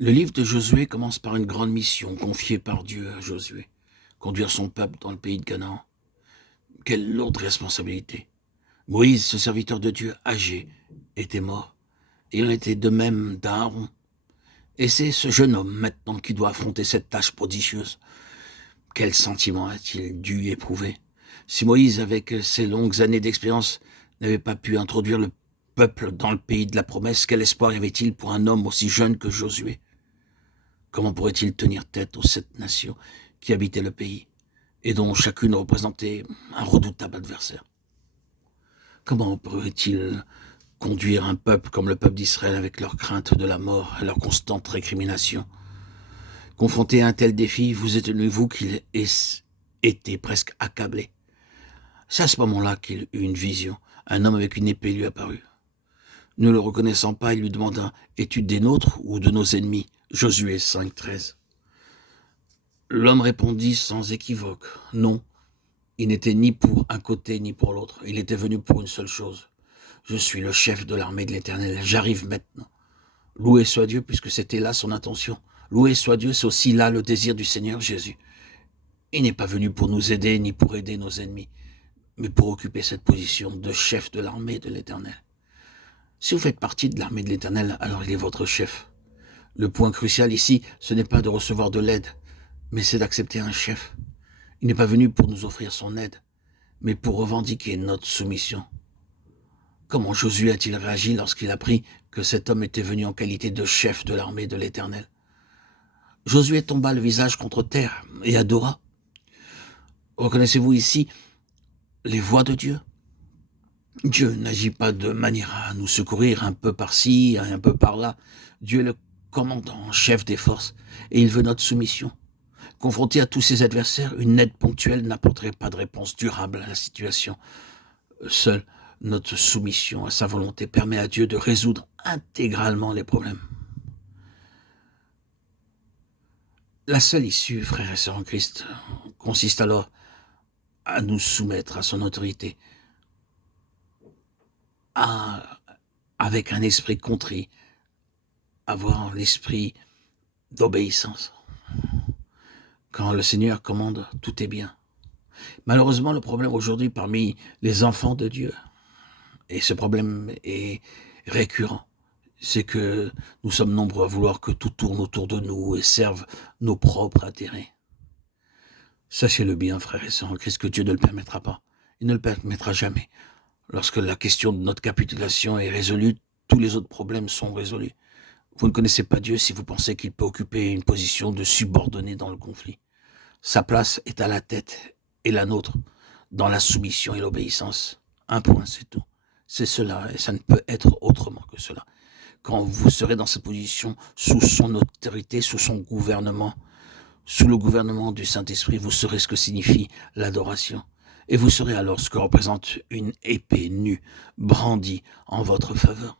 Le livre de Josué commence par une grande mission confiée par Dieu à Josué, conduire son peuple dans le pays de Canaan. Quelle lourde responsabilité. Moïse, ce serviteur de Dieu âgé, était mort. Il en était de même d'Aaron. Et c'est ce jeune homme maintenant qui doit affronter cette tâche prodigieuse. Quel sentiment a-t-il dû éprouver? Si Moïse, avec ses longues années d'expérience, n'avait pas pu introduire le peuple dans le pays de la promesse, quel espoir y avait-il pour un homme aussi jeune que Josué? Comment pourrait-il tenir tête aux 7 nations qui habitaient le pays et dont chacune représentait un redoutable adversaire? Comment pourrait-il conduire un peuple comme le peuple d'Israël avec leur crainte de la mort et leur constante récrimination? Confronté à un tel défi, vous étonnez-vous qu'il ait été presque accablé? C'est à ce moment-là qu'il eut une vision. Un homme avec une épée lui apparut. Ne le reconnaissant pas, il lui demanda: « Es-tu des nôtres ou de nos ennemis ?» Josué 5,13. L'homme répondit sans équivoque: « Non, il n'était ni pour un côté ni pour l'autre. Il était venu pour une seule chose. Je suis le chef de l'armée de l'Éternel. J'arrive maintenant. » Loué soit Dieu, puisque c'était là son intention. Loué soit Dieu, c'est aussi là le désir du Seigneur Jésus. Il n'est pas venu pour nous aider ni pour aider nos ennemis, mais pour occuper cette position de chef de l'armée de l'Éternel. Si vous faites partie de l'armée de l'Éternel, alors il est votre chef. Le point crucial ici, ce n'est pas de recevoir de l'aide, mais c'est d'accepter un chef. Il n'est pas venu pour nous offrir son aide, mais pour revendiquer notre soumission. Comment Josué a-t-il réagi lorsqu'il apprit que cet homme était venu en qualité de chef de l'armée de l'Éternel? Josué tomba le visage contre terre et adora. Reconnaissez-vous ici les voies de Dieu? Dieu n'agit pas de manière à nous secourir un peu par-ci, un peu par-là. Dieu est le commandant, chef des forces, et il veut notre soumission. Confronté à tous ses adversaires, une aide ponctuelle n'apporterait pas de réponse durable à la situation. Seule notre soumission à sa volonté permet à Dieu de résoudre intégralement les problèmes. La seule issue, frères et sœurs en Christ, consiste alors à nous soumettre à son autorité, avec un esprit contrit, avoir l'esprit d'obéissance. Quand le Seigneur commande, tout est bien. Malheureusement, le problème aujourd'hui parmi les enfants de Dieu, et ce problème est récurrent, c'est que nous sommes nombreux à vouloir que tout tourne autour de nous et serve nos propres intérêts. Sachez-le bien, frères et sœurs en Christ, que Dieu ne le permettra pas. Il ne le permettra jamais. Lorsque la question de notre capitulation est résolue, tous les autres problèmes sont résolus. Vous ne connaissez pas Dieu si vous pensez qu'il peut occuper une position de subordonné dans le conflit. Sa place est à la tête, et la nôtre, dans la soumission et l'obéissance. Un point, c'est tout. C'est cela, et ça ne peut être autrement que cela. Quand vous serez dans cette position, sous son autorité, sous son gouvernement, sous le gouvernement du Saint-Esprit, vous saurez ce que signifie l'adoration. Et vous saurez alors ce que représente une épée nue, brandie en votre faveur.